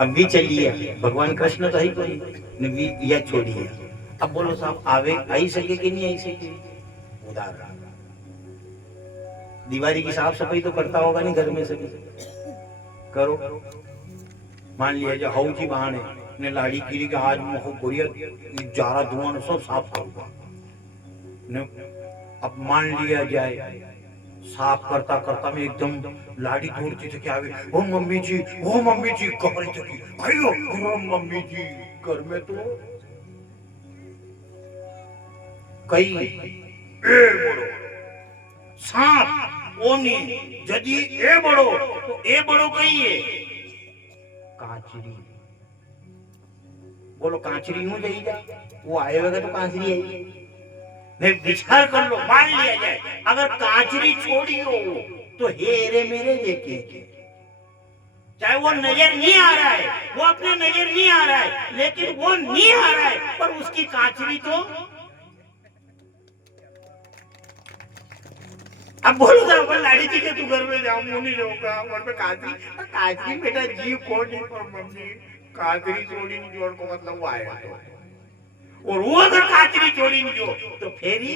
अब भी चलिए, भगवान कृष्ण तो ही कोई यह छोड़िए। अब बोलो साहब आवे आई सके कि नहीं आई सके? उदाहरण, दीवारी की साफ सफाई तो करता होगा नहीं घर में सभी, करो। मान लिया जो हाउ जी बहाने ने लाड़ी कीरी के आज मुंह गोरिया जारा धुआं सब साफ करूंगा ने। अब मान लिया जाए साफ करता करता मैं एकदम लाड़ी तोड़ती थी क्या, ओ मम्मी जी, ओ मम्मी जी, कमर चुकी आयो, ओ मम्मी जी। घर में तो कई ए बड़ो सांप ओनी, यदि ए बड़ो तो ए बड़ो कई है कांचरी। बोलो कांचरी हूं जाइए, वो आए होगा तो कांचरी आई। नहीं विचार कर लो, मान लिया जाए अगर कांचरी छोड़ी हो तो हेरे मेरे लेके, चाहे वो नजर नहीं आ रहा है, वो अपने नजर नहीं आ रहा है, लेकिन वो नहीं आ रहा है, पर उसकी कांचरी तो। अब बोलो ना लाड़ी जी के तू घर में जाऊं नहीं रहूंगा और मैं कांचरी, कांचरी बेटा जीव कौन नहीं, पर मम्मी कांचरी छोड़ी नहीं जोड़ को मतलब वो आया तो, और वो अगर कांचरी छोड़ी नहीं जो तो फेरी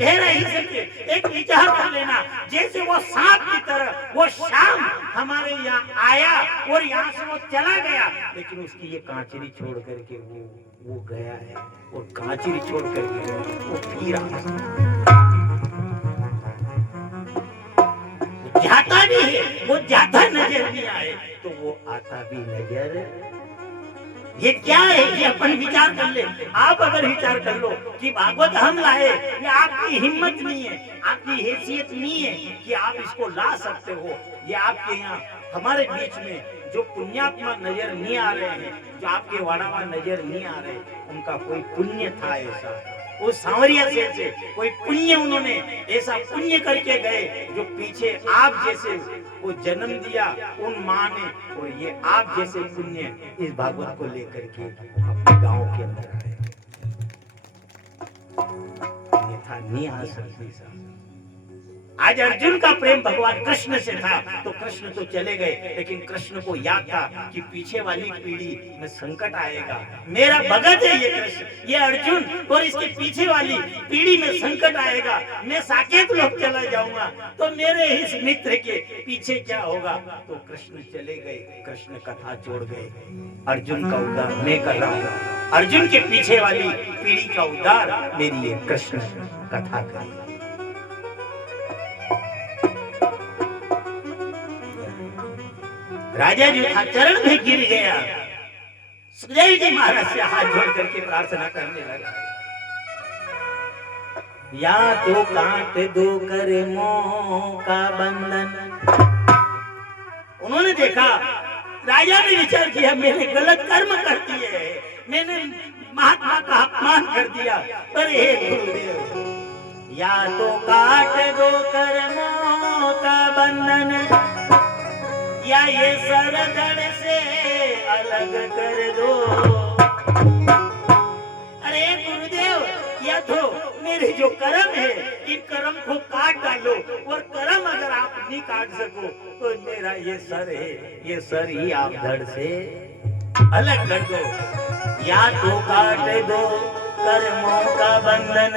ठहरा ही सके। एक विचार कर लेना, जैसे वो सांप की तरह वो शाम हमारे यहाँ आया और यहाँ से वो चला गया, लेकिन उसकी ये कांचरी छोड़ करके वो गया है, और कांचरी छोड़ करके वो फिर जाता भी है, वो जाता नजर नहीं आए तो वो आता भी नजर। ये क्या है, ये अपन विचार कर ले। आप अगर विचार कर लो कि भागवत हम लाए, ये आपकी हिम्मत नहीं है, आपकी हैसियत नहीं है कि आप इसको ला सकते हो। ये आपके यहाँ हमारे बीच में जो पुण्यात्मा नजर नहीं आ रहे हैं, जो आपके वाड़ावा नजर नहीं आ रहे, उनका कोई पुण्य था ऐसा, वो सांवरिया से कोई पुण्य उन्होंने ऐसा पुण्य करके गए जो पीछे आप जैसे वो जन्म दिया उन माँ ने, और ये आप जैसे पुण्य इस भागवत को लेकर के अपने गांव के अंदर आए। अन्यथा नहीं आ सकती साहब। आज अर्जुन का प्रेम भगवान कृष्ण से था तो कृष्ण तो चले गए, लेकिन कृष्ण को याद था कि पीछे वाली पीढ़ी में संकट आएगा, मेरा भगत है ये कृष्ण, ये अर्जुन, और इसके पीछे वाली पीढ़ी में संकट आएगा, मैं साकेत लोग चला जाऊंगा तो मेरे इस मित्र के पीछे क्या होगा। तो कृष्ण चले गए, कृष्ण कथा छोड़ गए, अर्जुन का उद्धार मैं कर रहा हूँ, अर्जुन के पीछे वाली पीढ़ी का उद्धार मेरी ये कृष्ण कथा करेगी। राजा जो था चरण में गिर गया, सुखदेव जी महाराज से हाथ जोड़ करके प्रार्थना करने लगा, या तो काट दो कर मोह का बंधन। उन्होंने देखा, राजा ने विचार किया मैंने गलत कर्म कर दिए, मैंने महात्मा का अपमान कर दिया, पर हे गुरुदेव या तो काट दो कर मोह का बंधन, या ये सर धड़ से अलग कर दो। अरे गुरुदेव, या तो मेरे जो कर्म है इन कर्म को काट डालो, और कर्म अगर आप नहीं काट सको तो मेरा ये सर है, ये सर ही आप धड़ से अलग कर दो। या तो काट दो कर्मों का बंधन,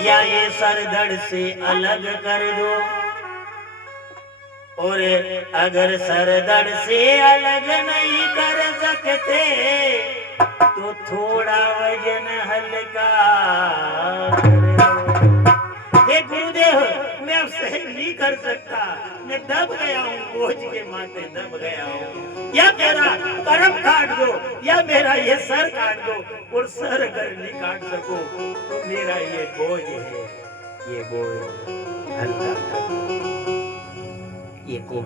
या ये सर धड़ से अलग कर दो, और अगर सरदड़ से अलग नहीं कर सकते तो थोड़ा वजन हल्का करो। हे गुरुदेव, मैं अब सहन नहीं कर सकता, मैं दब गया हूँ, बोझ के माथे दब गया हूँ, या मेरा कर्म काट दो, या मेरा ये सर काट दो, और सर अगर नहीं काट सको तो मेरा ये बोझ है, ये बोझ हल्का करो। ये को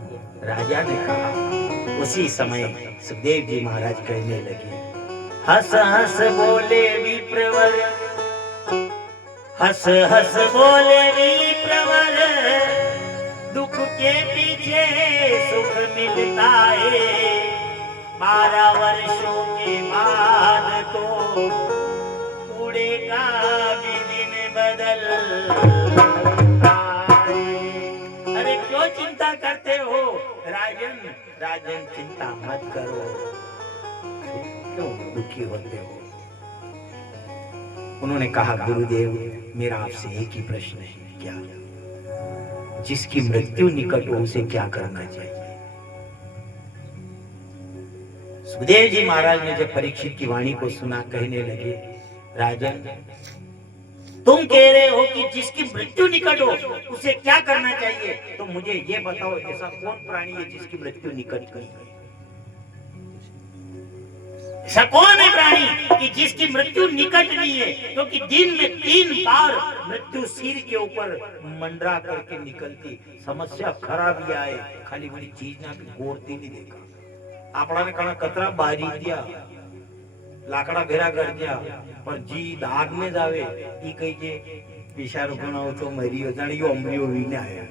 राजा ने कहा। उसी समय सुखदेव जी महाराज कहने लगे, हंस हंस बोले विप्रवर, हंस हंस बोले विप्रवर, दुख के पीछे सुख मिलता है, 12 वर्षों के बाद तो कूड़े का भी दिन बदल। अरे क्यों चिंता कर करते हो राजन? राजन चिंता मत करो। क्यों दुखी होते हो? उन्होंने कहा गुरुदेव मेरा आपसे एक ही प्रश्न है, क्या? जिसकी मृत्यु निकट हो उसे क्या करना चाहिए? सुखदेव जी महाराज ने जब परीक्षित की वाणी को सुना, कहने लगे राजन तुम कह रहे हो कि जिसकी मृत्यु निकट हो उसे क्या करना चाहिए, तो मुझे ये बताओ ऐसा कौन प्राणी है जिसकी मृत्यु निकट गई? ऐसा कौन है प्राणी कि जिसकी मृत्यु निकट नहीं है? क्योंकि दिन में 3 बार मृत्यु सिर के ऊपर मंडरा करके निकलती। समस्या खराब ही आए खाली बड़ी चीज ना गोरती नहीं देखा। आपने कहा कतरा बारी दिया लाकड़ा भेरा कर दिया पर जी दाग में जावे ई कही के बिचारो बनाओ तो मरी हो जाने यो अमरियो वीने आया।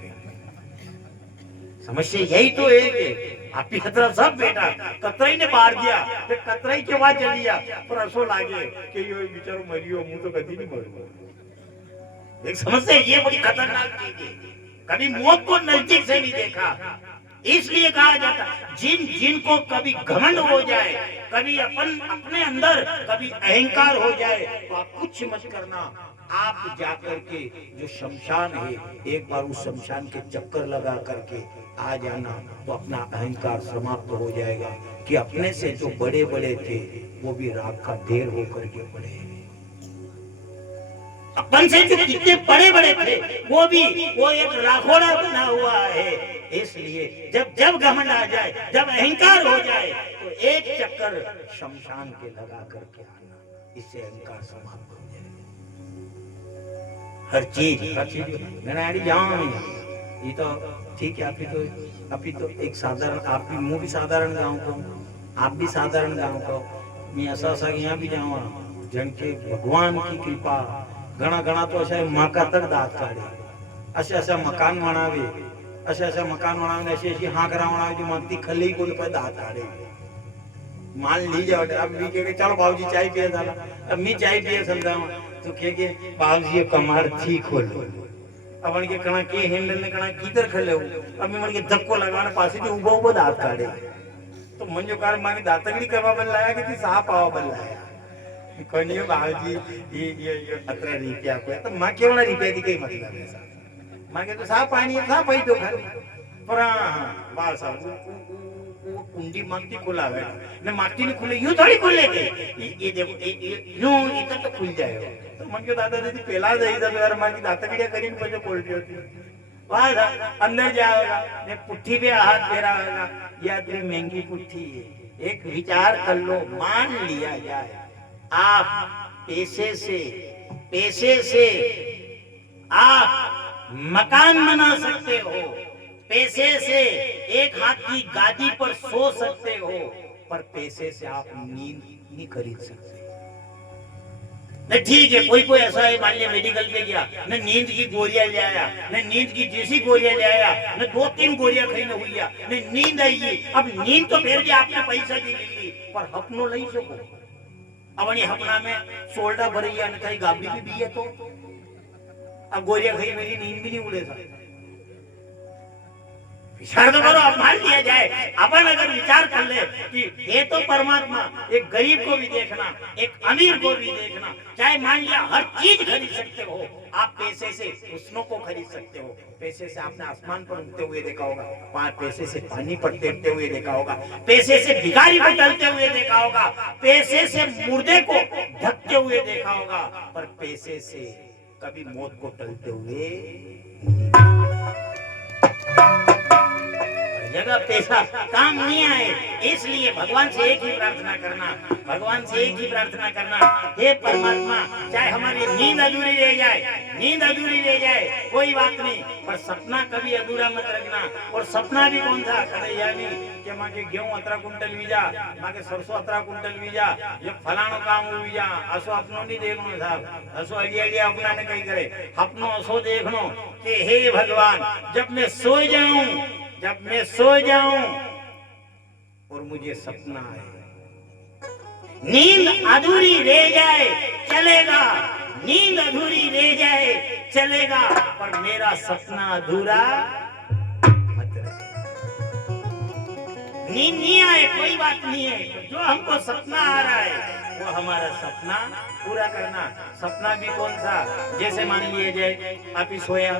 समस्या यही तो है कि आप कतरा सब बेटा कतराई ने मार दिया तो कतराई के बाद चली जा पर असो लागे कि यो बिचारो मरियो मुंह तो कभी नहीं मरूंगा। एक समस्या ये बड़ी खतरनाक चीज है, कभी मौत को नजदीक से नहीं देखा। इसलिए कहा जाता जिनको कभी घमंड हो जाए, कभी अपने अंदर कभी अहंकार हो जाए तो आप कुछ मत करना, आप जाकर के जो शमशान है एक बार उस शमशान के चक्कर लगा करके आ जाना तो अपना अहंकार समाप्त हो जाएगा कि अपने से जो बड़े बड़े थे वो भी राख का ढेर होकर के पड़े। अपन से जो कितने बड़े बड़े थे वो एक राखोड़ा बना हुआ है। इसलिए जब घमंड आ जाए, जब अहंकार हो जाए तो एक चक्कर शमशान के लगा करके आना, इससे अहंकार समाप्त हो जाए। हर चीज मैंने जाऊं ये तो ठीक है। अभी तो एक साधारण आप भी मुंह भी साधारण गांव को, आप भी साधारण गांव को, मैं ऐसा यहाँ भी जाऊँ जन के भगवान की कृपा घना तो अशा माका तक दात काढे, अशा मकान बनावे, अशा मकान बनावे, अशी हाक रावणावी जी मागती खल्ली कोण पण दात काढे मान ली जाओ। अब भी के चलो बाबूजी चाय पिए झाला, अब मी चाय पिए समझा तो के बाबूजी कमार ठीक खोलो अपन के कणा के हेंडल ने कणा किधर खले हो, अब मी मन के धक्को लगाने पासे थी उभो दात काढे तो मंजो कार मागे दातगडी करवा बन लाया कि ती साप आवा बन लाया कोणियो बाबूजी ये अतरा रिपिया को तो मां केवना रिपिया थी कई मतलब है साहब मागे तो साफ पानी है साफ भाई तो घर पर बाल साहब कुंडी मागती खुलावे ने मागती ने खुले यूं थोड़ी खुले के ये देखो यूं इतना तो खुल जाए तो मन के दादा दादी पहला जाई था यार मां की दातगड़िया करीन पहले पोल्ट्री होती वाह अंदर जाएगा ने पुट्ठी पे हाथ फेरा होगा या इतनी महंगी पुट्ठी है। एक विचार कर लो, मान लिया जाए आप पैसे से आप मकान बना सकते हो, पैसे से एक हाथ की गादी पर सो सकते हो, पर पैसे से आप नींद नहीं खरीद सकते। नहीं ठीक है, कोई ऐसा है मान लिया मेडिकल पे गया न नींद की गोलियां ले आया, न नींद की जैसी गोलियां ले आया, न 2-3 गोलियां खाई न हुई, न नींद आई। अब नींद तो फिर भी आपने पैसा दी ली पर हपनो नहीं सको। अब हपना में सोल्डा भरी या न कहीं गाबड़ी भी है तो अब गोलियां खाई मेरी नींद भी नहीं उड़ेगा। विचार तो करो, अब मान लिया जाए अपन अगर विचार कर ले कि ये तो परमात्मा एक गरीब को भी देखना, एक अमीर को भी देखना, चाहे मान लिया हर चीज खरीद सकते हो आप, पैसे से हुस्नों को खरीद सकते हो, पैसे से आपने आसमान पर उड़ते हुए देखा होगा, पैसे से पानी पर तैरते हुए देखा होगा, पैसे से भिखारी को चलते हुए देखा होगा, पैसे से मुर्दे को ढकते हुए देखा होगा, पर पैसे से कभी मौत को टलते हुए जगह पैसा काम नहीं आए। इसलिए भगवान से एक ही प्रार्थना करना, भगवान से एक ही प्रार्थना करना, हे परमात्मा चाहे हमारी नींद अधूरी रह जाए कोई बात नहीं, पर सपना कभी अधूरा मत रखना। और सपना भी कौन सा कन्हैया नहीं कि मां के गेहूं 18 कुंटल वीजा, मां के सरसों 18 कुंटल वीजा, ये फलानो काम हुआ असो अपनो नहीं देखनो साहब, असो अड़ी अपना ने कही करे, अपनो असो देखनो कि हे भगवान जब मैं सो जाऊं और मुझे सपना आए, नींद अधूरी रह जाए चलेगा, नींद अधूरी रह जाए चलेगा, पर मेरा सपना अधूरा मत रहे। नींद नहीं आए कोई बात नहीं है, जो हमको सपना आ रहा है वो हमारा सपना पूरा करना। सपना भी कौन सा, जैसे मान लिए जाए आप ही सोया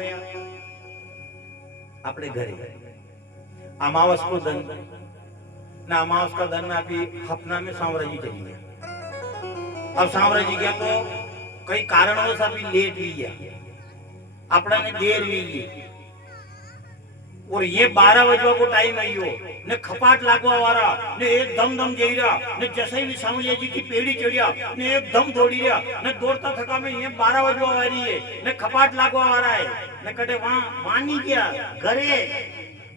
अपने घरे अमावस को दन ना, अमावस का दन आप सपना में सांवरा जी चली गया। अब सांवरा जी गया तो कई कारणों से अभी लेट भी गया, अपना ने देर भी गई और ये 12 बजवा को टाइम आई हो ने खपाट लागवा वाला ने एक दम दम जई रहा ने जैसे ही सांवलिया जी की पेड़ी चढ़िया ने एक दम दौड़ी रहा ने दौड़ता थका में ये 12 बजवा वाली है ने खपाट लागवा वाला है ने कटे वहां वानी क्या घरे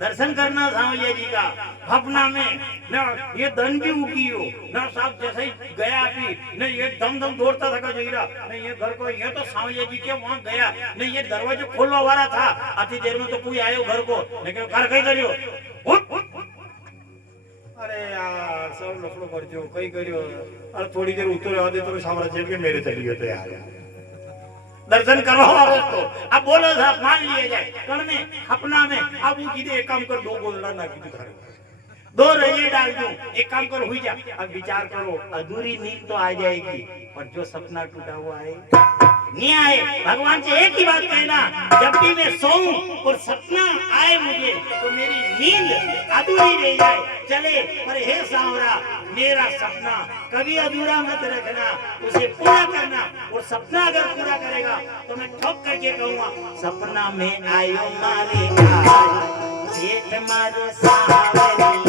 दर्शन करना सांवलिया जी का सपना में न ये दन भी उगी हो न साहब जैसे ही गया अभी न ये दम दम दौड़ता थका जई रहा न ये घर को ये तो सांवलिया जी के वहां गया न ये दरवाजा खोलवा वाला था, आधी देर में तो कोई आयो घर को लेकिन घर कहीं करियो अरे यार सब लफड़ो कर जो कहीं करियो अरे थोड़ी देर उतर आ दे तो साम्राज्य के मेरे चली गए तो यार दर्शन करवा तो अब बोलो साहब मान लिए जाए कल में अपना में अब वो किधर एक काम कर दो गोलड़ा ना किधर घर दो रजे डाल दूं एक काम कर हुई जा। अब विचार करो अधूरी नींद तो आ जाएगी पर जो सपना टूटा हुआ है नहीं आए। भगवान से एक ही बात कहना, जब भी मैं सोऊं और सपना आए मुझे तो मेरी नींद अधूरी रह जाए चले, पर हे सांवरा मेरा सपना कभी अधूरा मत रखना, उसे पूरा करना और सपना अगर पूरा करेगा तो मैं ठोक करके कहूंगा सपना में आयो मारे जेठ मारो सावरियो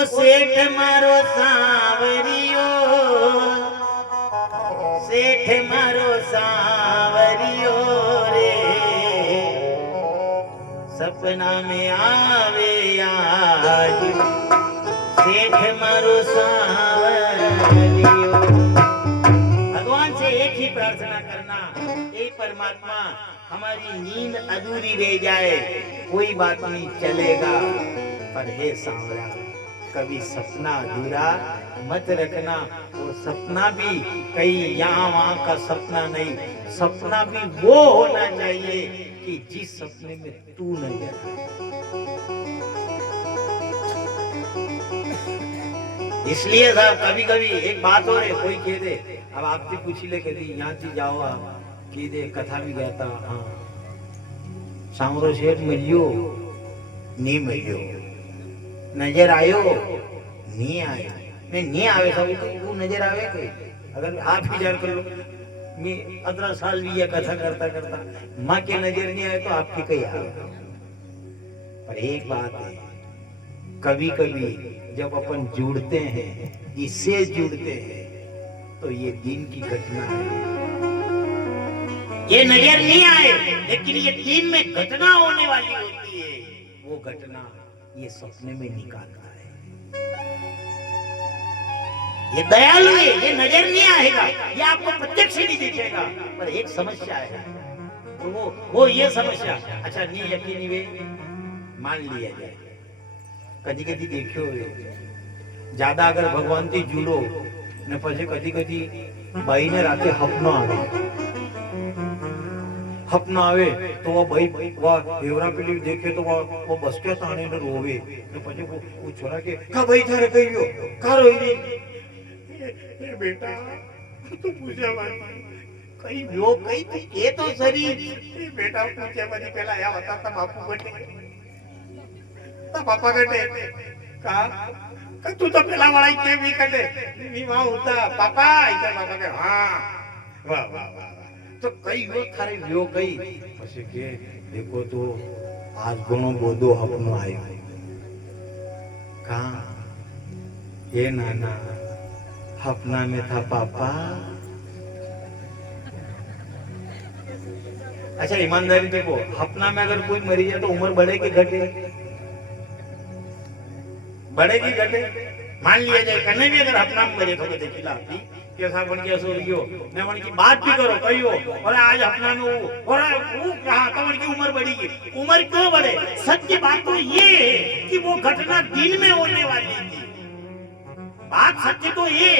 ओ सेठ मारो सांवरियो, सेठ मारो सांवरियो रे, सपना में आवे आज सेठ मारो सांवरियो। भगवान से एक ही प्रार्थना करना, हे परमात्मा हमारी नींद अधूरी रह जाए कोई बात नहीं चलेगा, पर हे सांवरा कभी सपना अधूरा मत रखना। और सपना भी कहीं यहाँ वहाँ का सपना नहीं, सपना भी वो होना चाहिए कि जिस सपने में तू नजर आए। इसलिए साहब कभी कभी एक बात हो रही, कोई कह दे अब आपसे पूछ ले कह दी यहाँ थी जाओ आप कह दे कथा भी गया था, हाँ सांवरो शेठ मिलियो नहीं मिलियो, नजर आयो नहीं आयो, नहीं आवे सब तू नजर आवे कोई। अगर आप विचार कर लो मैं 15 साल भी यह कथा करता करता माँ के नजर नहीं आए तो आपकी कहीं आवे। पर एक बात है, कभी कभी जब अपन जुड़ते हैं, इससे जुड़ते हैं तो ये दिन की घटना है, ये नजर नहीं आए लेकिन ये दिन में घटना होने वाली होती है, वो घटना ये सपने में निकालना है। ये दयालु है, ये नजर नहीं आएगा, ये आपको प्रत्यक्ष नहीं दिखेगा, पर एक समस्या है तो वो ये समस्या, अच्छा नहीं यकीन वे मान लिया जाए। कदी कदी देखियो ज्यादा अगर भगवान थी जुड़ो ने પછી कदी कदी भाई ने राते हपनो आवे, हपना आवे तो वो भाई वाह देवरा पेली देखे तो वो बस के ताने ने रोवे ने પછી वो छोरा के का भाई थारे कहियो का रोई ए बेटा तू पूछा मत कई व्यो कई तो ये तो सरी ए बेटा पूछा मत पहला या बता ता बापू बटे ता पापा कटे का तू तो पहला वाला के भी कटे नी वहां होता पापा इधर पापा के हां वाह वाह वाह तो कई वो थारे व्यो कई પછી કે देखो तो आज घणो बोधो अपनो आयो का ये नाना अपना में था पापा। अच्छा ईमानदारी देखो, अपना में अगर कोई मरी जाए तो उम्र बढ़ेगी घटे, बढ़ेगी घटे? मान लिया जाए कने भी अगर अपना में मरे तो देखिला कैसा बन के सो रियो ने मन की बात भी करो कहियो और आज अपना में और वो कहा तो मन की उम्र बढ़ी, उम्र क्यों बढ़े? सत्य बात तो ये है कि वो घटना दिन में होने वाली थी, बात सत्य तो ये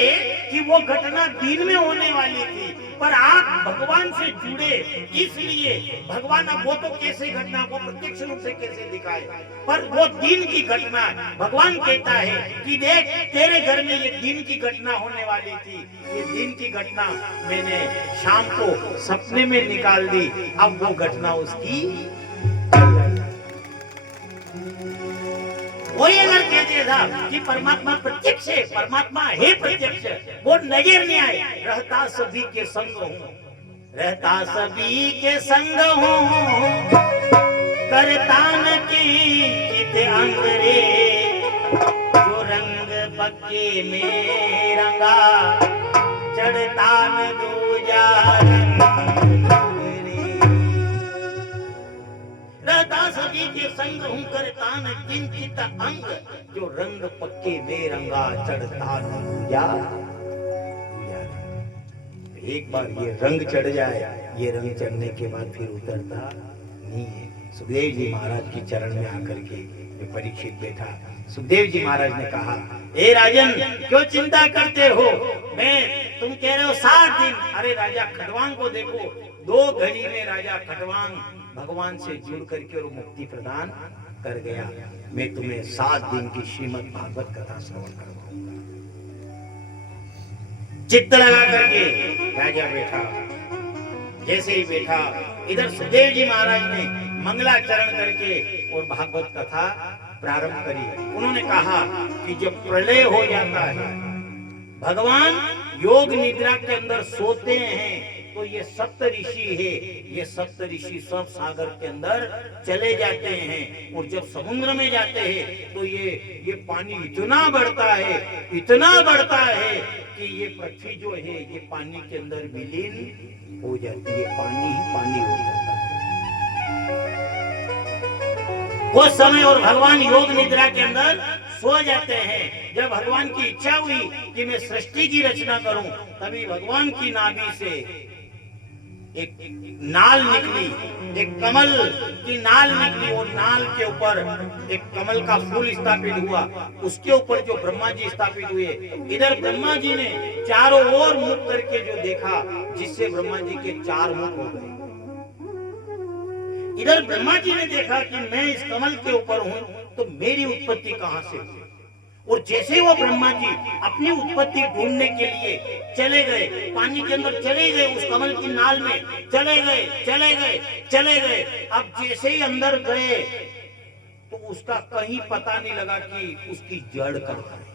कि वो घटना दिन में होने वाली थी, पर आप भगवान से जुड़े इसलिए भगवान अब वो तो कैसे घटना वो प्रत्यक्ष रूप से कैसे दिखाए, पर वो दिन की घटना भगवान कहता है कि देख तेरे घर में ये दिन की घटना होने वाली थी, ये दिन की घटना मैंने शाम को सपने में निकाल दी, अब वो घटना उसकी वही अगर कहते था कि परमात्मा प्रत्यक्ष है, परमात्मा है प्रत्यक्ष, वो नजर नहीं आए, रहता सभी के संग हूँ, रहता सभी के संग हूँ, करता न किंचित अंग रे, जो रंग पक्के में रंगा, चढ़ता न दूजा सभी के संग हूँ, करता न किंचित अंग, जो रंग पक्के में रंगा, चढ़ता न दूजा। एक बार ये रंग चढ़ जाए, ये रंग चढ़ने के बाद फिर उतरता नहीं है। सुखदेव जी महाराज की चरण में आकर के ये परीक्षित बैठा, सुखदेव जी महाराज ने कहा, ए राजन क्यों चिंता करते हो, मैं तुम कह रहे हो 7 दिन, अरे राजा खटवांग को देखो, 2 घड़ी में राजा खटवांग भगवान से जुड़ करके और मुक्ति प्रदान कर गया, मैं तुम्हें 7 दिन की श्रीमद् भागवत कथा श्रवण करवाऊंगा। चित्त लगा करके राजा बैठा, जैसे ही बैठा इधर सुखदेव जी महाराज ने मंगलाचरण करके और भागवत कथा प्रारंभ करी। उन्होंने कहा कि जब प्रलय हो जाता है, भगवान योग निद्रा के अंदर सोते हैं, तो ये सप्त ऋषि है, ये सप्त ऋषि सब सागर के अंदर चले जाते हैं। और जब समुद्र में जाते हैं तो ये पानी इतना बढ़ता है, इतना बढ़ता है कि ये पृथ्वी जो है ये पानी के अंदर विलीन हो जाती है, पानी ही पानी हो जाता है उस समय। और भगवान योग निद्रा के अंदर सो जाते हैं। जब भगवान की इच्छा हुई कि मैं सृष्टि की रचना करूं, तभी भगवान की नाभि से एक नाल निकली, एक कमल की नाल निकली। और नाल के ऊपर एक कमल का फूल स्थापित हुआ, उसके ऊपर जो ब्रह्मा जी स्थापित हुए। इधर ब्रह्मा जी ने चारों ओर मुख करके जो देखा, जिससे ब्रह्मा जी के चार मुख हो गए। इधर ब्रह्मा जी ने देखा कि मैं इस कमल के ऊपर हूं, तो मेरी उत्पत्ति कहां से हुई। और जैसे वो ब्रह्मा जी अपनी उत्पत्ति ढूंढने के लिए चले गए, पानी के अंदर चले गए, उस कमल की नाल में चले गए, चले गए, चले गए। अब जैसे ही अंदर गए तो उसका कहीं पता नहीं लगा कि उसकी जड़ कहां है।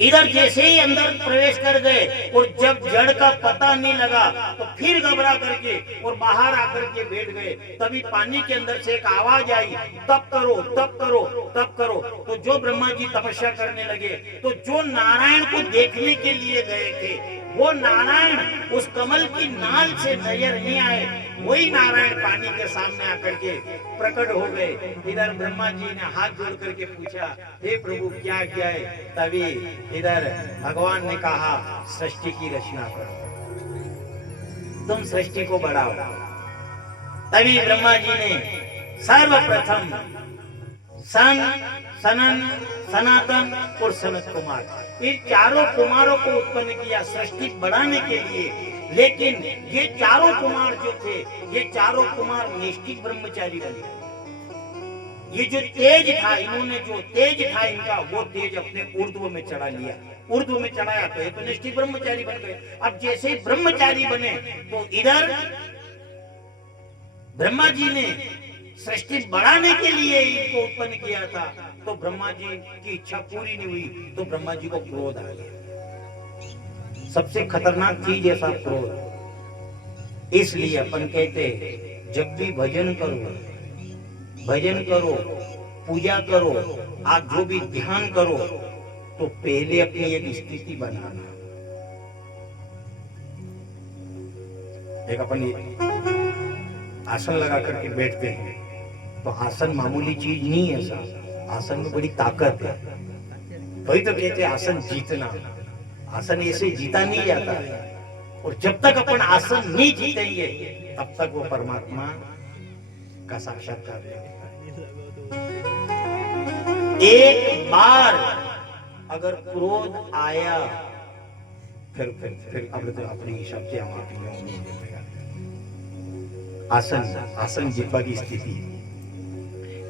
इधर जैसे ही अंदर प्रवेश कर गए और जब जड़ का पता नहीं लगा तो फिर घबरा करके और बाहर आकर के बैठ गए। तभी पानी के अंदर से एक आवाज आई, तप करो, तप करो, तप करो। तो जो ब्रह्मा जी तपस्या करने लगे, तो जो नारायण को देखने के लिए गए थे, वो नारायण उस कमल की नाल से नजर नहीं आए। वही नारायण पानी के सामने आकर के प्रकट हो गए। इधर ब्रह्मा जी ने हाथ जोड़ करके पूछा, हे प्रभु क्या किया है। तभी इधर भगवान ने कहा, सृष्टि की रचना करो, तुम सृष्टि को बढ़ाओ। तभी ब्रह्मा जी ने सर्वप्रथम सन, सनन, सनातन और सनत कुमार, इन चारों कुमारों को उत्पन्न किया सृष्टि बढ़ाने के लिए। लेकिन ये चारों कुमार जो थे, ये चारों कुमार निष्ठिक ब्रह्मचारी बने। ये जो तेज था, इन्होंने जो तेज था इनका, वो तेज अपने ऊर्ध्व में चढ़ा लिया। ऊर्ध्व में चढ़ाया तो ये तो निष्ठिक ब्रह्मचारी बन गए। अब जैसे ही ब्रह्मचारी बने तो इधर ब्रह्मा जी ने सृष्टि बढ़ाने के लिए इनको उत्पन्न किया था, तो ब्रह्मा जी की इच्छा पूरी नहीं हुई, तो ब्रह्मा जी को क्रोध आ गया। सबसे खतरनाक चीज ऐसा क्रोध। इसलिए अपन कहते जब भी भजन करो, भजन करो, पूजा करो, आप जो भी ध्यान करो, तो पहले अपनी एक स्थिति बनाना। एक अपन आसन लगा करके बैठते हैं, तो आसन मामूली चीज नहीं है साहब, आसन में बड़ी ताकत है। वही तो कहते हैं आसन जीतना। आसन ऐसे जीता नहीं जाता है। और जब तक अपन आसन नहीं जीतेंगे तब तक वो परमात्मा का साक्षात्कार नहीं होगा। एक बार अगर क्रोध आया, फिर अब तो अपनी शब्द आसन जीतवा की स्थिति,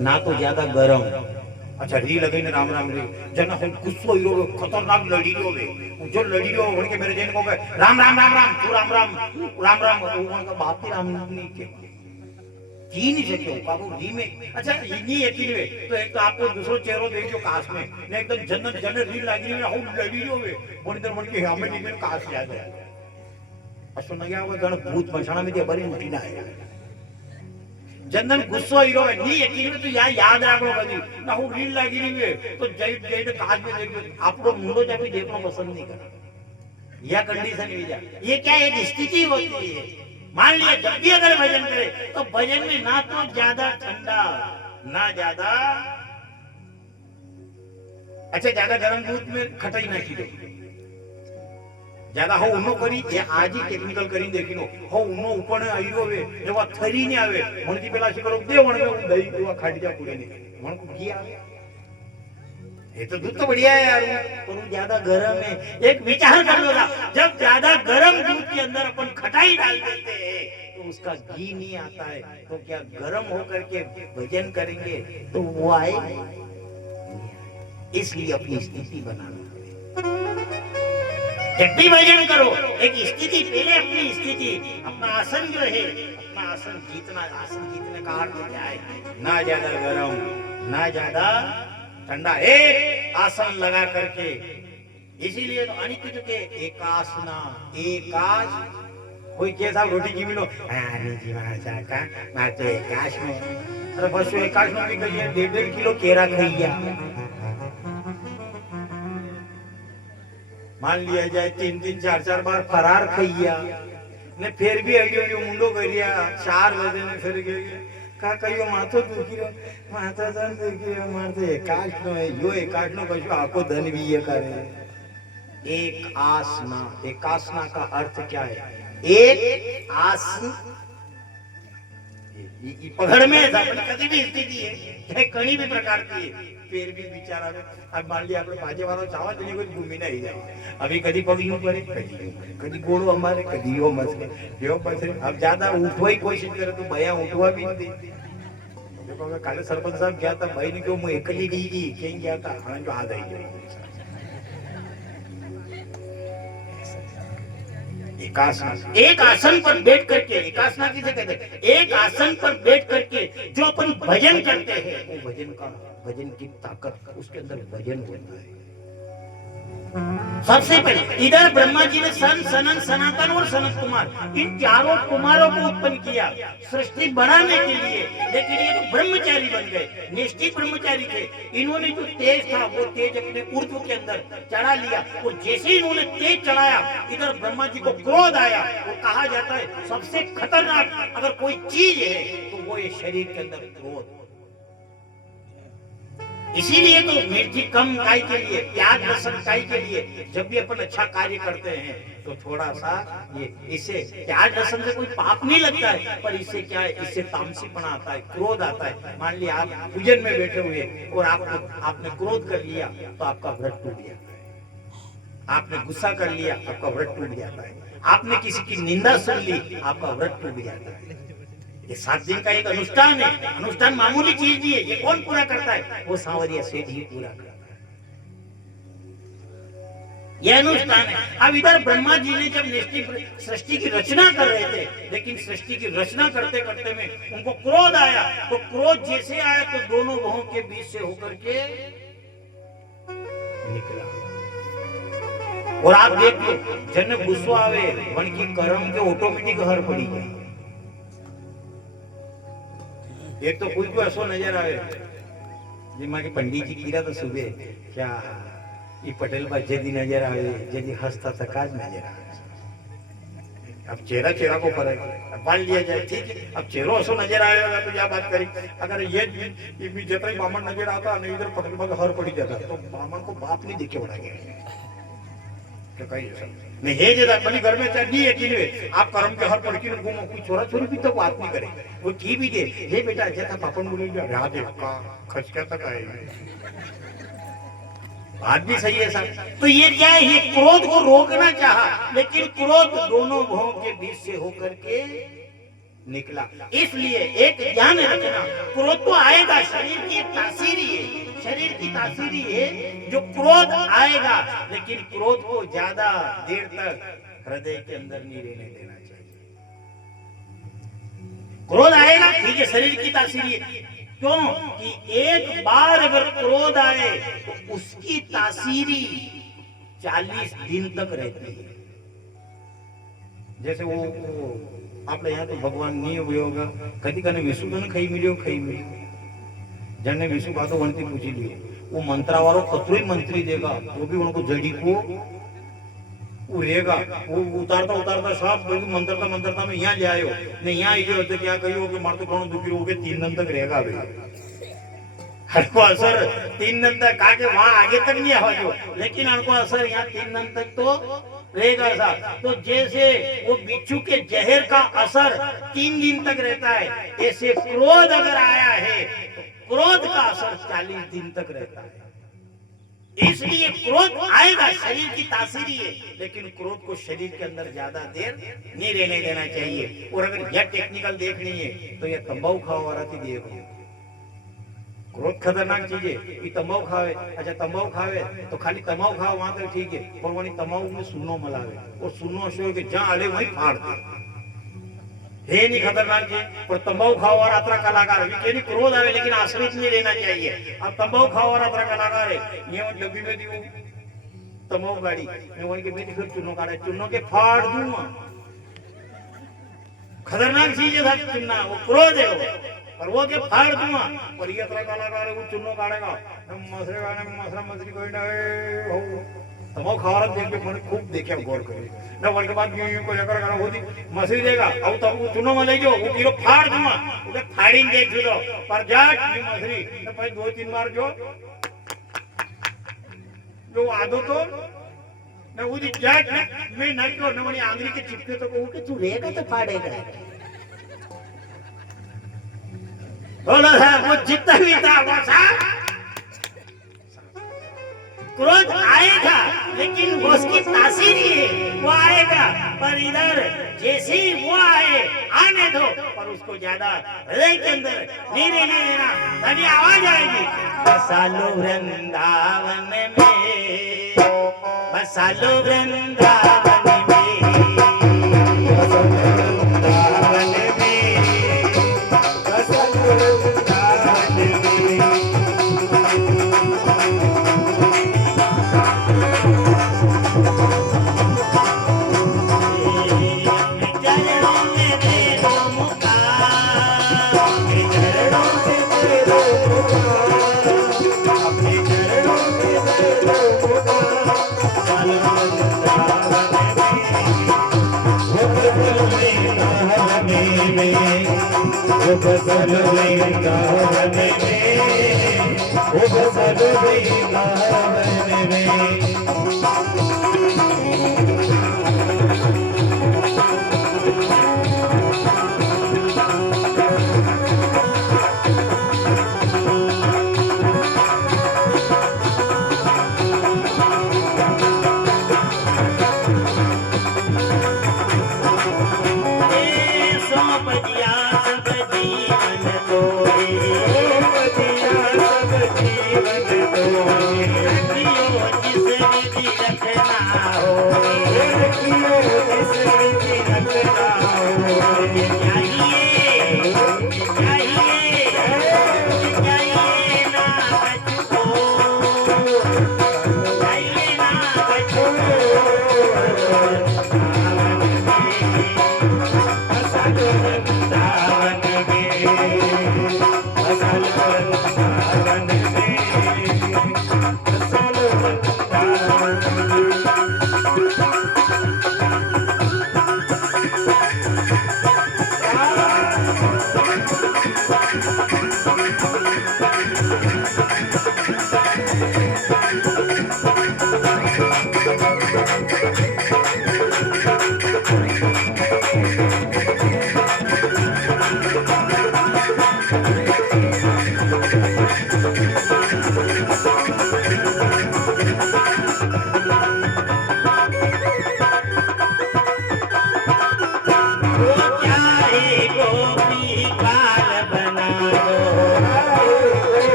ना तो ज्यादा गरम। अच्छा री लगे ने राम राम रे जना हम गुस्सो हीरो खतरनाक लड़ी रहो वे जो लड़ी रहो बोल के मेरे जन को गए राम राम राम राम तू राम राम राम राम उनका बाप ही राम नहीं के जी नहीं सके बाबू री में। अच्छा नहीं यकीन वे तो एक तो आपको दूसरो चेहरो देखो काश में ने एकदम जन्नत जन्नत री लगी रही हम लड़ी रहो वे बोल इधर बोल के हमें नहीं काश याद है। असो न गया वो गण भूत मछाना में दे बड़ी मोटी ना है जन्नन गुस्सो हीरो है नहीं यकीन में तो याद રાખો બધી ના હું રીલ લાગી રહી है तो जय जय काज में देखो आपको मुंडो जापी देखना पसंद नहीं करता यह कंडीशन हो जाए। ये क्या एक स्थिति होती है। मान लिया जब भी अगर भजन करे तो भजन में ना तो ज्यादा ठंडा ना ज्यादा अच्छा ज्यादा गर्म दूध में खटाई ना की दो ज्यादा हो उनो करी ये आज ही टेक्निकल करी देखीनो हो उनो ऊपर आईरो वे एवा थरी ने आवे मनती पेला शिकरो दे वण में दही दुआ खाड़ी जा पूरे ने वण को घी आवे ये तो दूध तो बढ़िया है यार पर ज्यादा गरम है। एक विचार कर लो ना जब ज्यादा गरम दूध के अंदर अपन खटाई डाल देते हैं तो उसका घी नहीं आता है तो क्या गरम होकर के भजन करेंगे तो वो आए। इसलिए अपनी स्थिति बनाना जब भी भजन करो एक स्थिति पहले अपनी स्थिति अपना आसन जो है अपना आसन जीतना। आसन जीतने का अर्थ क्या है ना ज्यादा गरम ना ज्यादा ठंडा एक आसन लगा करके इसीलिए तो अनित्य के एकासना एकाश कोई के साहब रोटी की मिलो नहीं जी महाराज का मैं तो एकाश में अरे बस एकाश में भी कहिए 1.5 किलो केरा खइया मान लिया जाए 3-3 4-4 बार फरार खइया ने फिर भी अभी मुंडो करिया 4 बजे ने फिर गई का कहियो माथो दुखी रो माथा धन दुखी रो मार तो एकाश नो है यो एकाश नो कशो आको धन भी ये करे एक आसना एकासना का अर्थ क्या है एक आस पकड़ में कभी भी स्थिति है चाहे कहीं भी प्रकार की है फिर भी विचार आवे अब मान लिया આપણે પાજે વાળો ચાવા જને કોઈ ઘૂમી નહીં જાય અભી કદી પગીનું કરે કદી ગોળો અમારે કદી યો મસકે યો પછી अब ज्यादा ઉઠવાની કોશિશ કરે તો ભયા ઉઠવા भी नहीं देखो કાલે સરપંચ સાહેબ ગયા હતા ભાઈ ને કે હું એકલી ડીગી કેમ ગયા હતા હા જો આ દઈ ગયો एक आसन पर बैठ करके एकासना किसे कहते हैं एक आसन पर बैठ करके जो अपन भजन करते हैं वो भजन की ताकत उसके अंदर भजन होता है सबसे पहले इधर ब्रह्मा जी ने सन सनन सनातन और सनत कुमार इन चारों कुमारों को उत्पन्न किया सृष्टि बनाने के लिए लेकिन ये तो ब्रह्मचारी बन गए निष्ठित ब्रह्मचारी थे इन्होंने जो तेज था वो तेज अपने ऊर्ध्व के अंदर चढ़ा लिया और जैसे ही इन्होंने तेज चढ़ाया इधर ब्रह्मा जी को क्रोध आया वो कहा जाता है सबसे खतरनाक अगर कोई चीज है तो वो ये शरीर के अंदर क्रोध इसीलिए तो मिर्ची कम काय के लिए प्याज लहसुन काय के लिए जब भी अपन अच्छा कार्य करते हैं तो थोड़ा सा ये इससे प्याज लहसुन से कोई पाप नहीं लगता है पर इससे क्या है इससे तामसीपना आता है क्रोध आता है मान लिया आप पूजन में बैठे हुए और आपने क्रोध कर लिया तो आपका व्रत टूट जाता है आपने गुस्सा कर लिया आपका व्रत टूट जाता है आपने किसी की निंदा सुन ली आपका व्रत टूट जाता है ये 7 दिन का एक अनुष्ठान है अनुष्ठान मामूली चीज नहीं है ये कौन पूरा करता है वो सांवरिया सेठ ही पूरा करता है ये अनुष्ठान है अब इधर ब्रह्मा जी ने जब सृष्टि की रचना कर रहे थे लेकिन सृष्टि की रचना करते करते में उनको क्रोध आया तो क्रोध जैसे आया तो दोनों भवों के बीच से होकर के निकला और आप देख लो जन गुस्सो आवे वन की कर्म के ऑटोमेटिक हर पड़ी गई एक तो कोई ऐसा नजर आवे जिमा के पंडित जी कीरा तो सुबह क्या ये पटेल बा जदी नजर आवे जदी हंसता सकाज नजर आवे अब चेहरा चेहरा को फर्क मान लिया जाए ठीक है अब चेहरो ऐसा नजर आएगा तो क्या बात करी अगर ये भी जितना ही बामण नजर आता नहीं इधर पटेल बा हर पड़ी जाता तो बामण को बाप नहीं देखे बड़ा गया तो कहीं नहीं हे जे बनी घर में चाहे नहीं है कि आप कर्म के हर पड़की में घूमो कोई छोरा छोरी भी तो बात नहीं करे वो की भी दे हे बेटा जैसा पापन बोले राह दे का खच क्या तक आए बात भी सही है सर तो ये क्या है ये क्रोध को रोकना चाहा लेकिन क्रोध दोनों भवों के बीच से होकर के निकला इसलिए एक ध्यान रखना क्रोध तो आएगा शरीर की तासीरी है शरीर की तासीरी है जो क्रोध आएगा लेकिन क्रोध को ज्यादा देर तक हृदय के अंदर नहीं रहने देना चाहिए क्रोध आएगा ठीक है शरीर की तासीरी है क्यों कि एक बार अगर क्रोध आए तो उसकी तासीरी 40 दिन तक रहती है जैसे वो આપણે यहाँ तो भगवान नहीं उपयोग कभी कने विष्णु ने खाई मिलियो जने विष्णु बातो वणती पूछी लिए वो मंत्रा वालो कतरो ही मंत्री देगा वो भी उनको जड़ी को वो रहेगा वो उतारता सब मंत्रता में यहाँ ले आयो ने यहाँ आई तो क्या कहियो कि मार तो कोनो दुखी हो के 3 दिन तक रहेगा भाई हनको असर 3 दिन तक काके वहां आगे तक नहीं आवा जो लेकिन हनको असर यहाँ 3 दिन तक तो रहेगा साहब तो जैसे वो बिच्छू के जहर का असर 3 दिन तक रहता है ऐसे क्रोध अगर आया है तो क्रोध का असर 40 दिन तक रहता है इसलिए क्रोध आएगा शरीर की तासीरी है लेकिन क्रोध को शरीर के अंदर ज्यादा देर नहीं रहने देना चाहिए और अगर यह टेक्निकल देखनी है तो यह तंबाकू खाओ वाला थी देखो क्रोध खतरनाक चीज है कि तंबाकू खावे अच्छा तंबाकू खावे तो खाली तंबाकू खाओ वहां तो ठीक है पर वही तंबाकू में सुनो मलावे और सुनो शो के जहां आले वहीं फाड़ दे हे नहीं खतरनाक है पर तंबाकू खाओ और अतरा कलाकार है कि नहीं क्रोध आवे लेकिन आश्रित नहीं रहना चाहिए अब तंबाकू खाओ और अतरा कलाकार है ये डब्बी में दियो तमो गाड़ी मैं वही के बेटी फिर चुनो काटे चुनो के फाड़ दूंगा खतरनाक चीज है चुनना वो क्रोध है वो पर वो के फाड़ दूंगा और ये तरह कलाकार वो चुनो काटेगा मसरे गाने में मसरा मसरी कोई ना हो तमो खावरा देख के मैंने खूब देखा गौर करे ना वन के बाद यूं को लेकर गाना होती मसरी देगा अब तो वो चुनो में ले जो वो किलो फाड़ दूंगा उसे फाड़िंग देख लो पर जाट ये मसरी तो भाई 2-3 बार जो आदो तो ना वो जाट ना मैं नहीं को ना मनी आंगली के चिपके तो वो के तू रहेगा तो फाड़ेगा बोलो साहब वो जितना भी था वो साहब क्रोध आएगा लेकिन वो उसकी तासीर ही है वो आएगा पर इधर जैसे ही वो आने दो पर उसको ज्यादा हृदय के अंदर नहीं रहने देना तभी आवाज आएगी बसालो वृंदावन में बसालो वृंदावन में वृंदावन में बसालो वृंदावन में बसल वृंदावन में ओ बसल वृंदावन में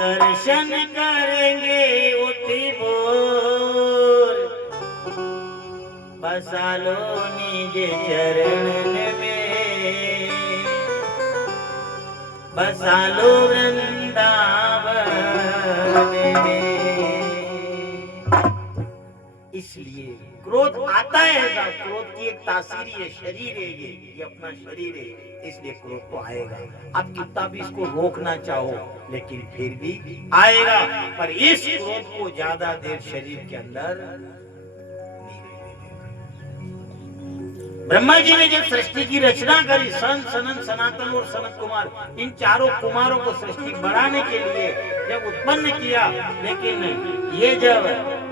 दर्शन करेंगे उठी बोर बसालो निज चरण में बसालो वृंदावन में। इसलिए क्रोध आता है ऐसा, क्रोध की एक तासीर है, शरीर है, ये अपना शरीर है, इसलिए क्रोध तो आएगा। अब कितना भी इसको रोकना चाहो लेकिन फिर भी आएगा, पर इस क्रोध को ज्यादा देर शरीर के अंदर नहीं रहने देगा। ब्रह्मा जी ने जब सृष्टि की रचना करी, संत सनंद सनातन और सनत कुमार, इन चारों कुमारों को सृष्टि बढ़ाने के लिए जब उत्पन्न किया, लेकिन ये जब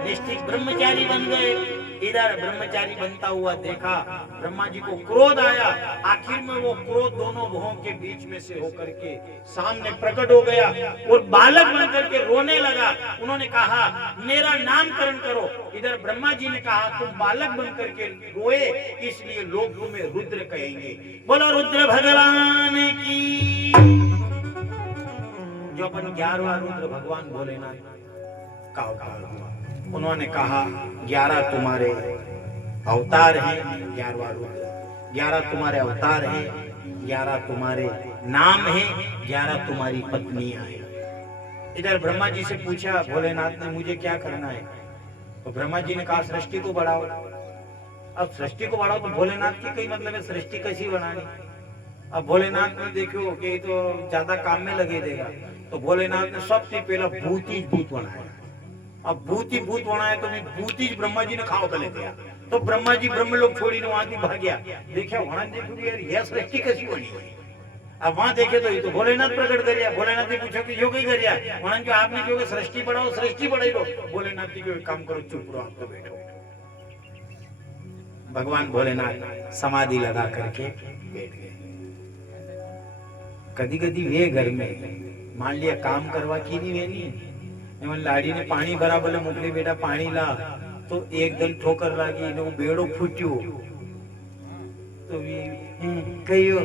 निष्ठिक ब्रह्मचारी बन गए, इधर ब्रह्मचारी बनता हुआ देखा, ब्रह्मा जी को क्रोध आया। आखिर में वो क्रोध दोनों भवों के बीच में से होकर के सामने प्रकट हो गया और बालक बन करके रोने लगा। उन्होंने कहा मेरा नामकरण करो। इधर ब्रह्मा जी ने कहा तुम बालक बन करके रोए, इसलिए लोग तुम्हें रुद्र कहेंगे। बोलो रुद्र भगवान की। जो अपन 11वां रुद्र भगवान भोलेनाथ का अवतार हुआ, उन्होंने कहा 11 तुम्हारे अवतार हैं, 11वां रुद्र, 11 तुम्हारे अवतार हैं, 11 तुम्हारे नाम हैं, 11 तुम्हारी पत्नियां हैं। इधर ब्रह्मा जी से पूछा भोलेनाथ ने मुझे क्या करना है, तो ब्रह्मा जी ने कहा सृष्टि को बढ़ाओ। अब सृष्टि को बढ़ाओ तो भोलेनाथ की कई मतलब है सृष्टि कैसी बनानी। अब भोलेनाथ ने देखो कि तो ज्यादा काम में लगे देगा, तो भोलेनाथ ने सबसे पहला भूति भूत बनाया। अब भूति भूत बनाया तो भूति ब्रह्मा जी ने खाओ पहले दिया, तो ब्रह्मा जी ब्रह्म लोग छोड़ी ने वहां भाग गया। देखा वहां देखो यार यह सृष्टि कैसी बनी। अब वहां देखे तो ये तो भोलेनाथ प्रकट करिया। भोलेनाथ ने पूछा कि यो कहीं करिया, वहां जो आपने क्यों सृष्टि बढ़ाओ सृष्टि बढ़ाई लो। भोलेनाथ जी को काम करो, चुप रहो, आप तो बैठो। भगवान भोलेनाथ समाधि लगा करके बैठ गए। कदी कदी वे घर में मान लिया काम करवा की नहीं वेनी, लाड़ी ने पानी भरा, बोले मोकली बेटा पानी ला, तो एकदम ठोकर लागी, बेड़ो फूट्यो तो कहियो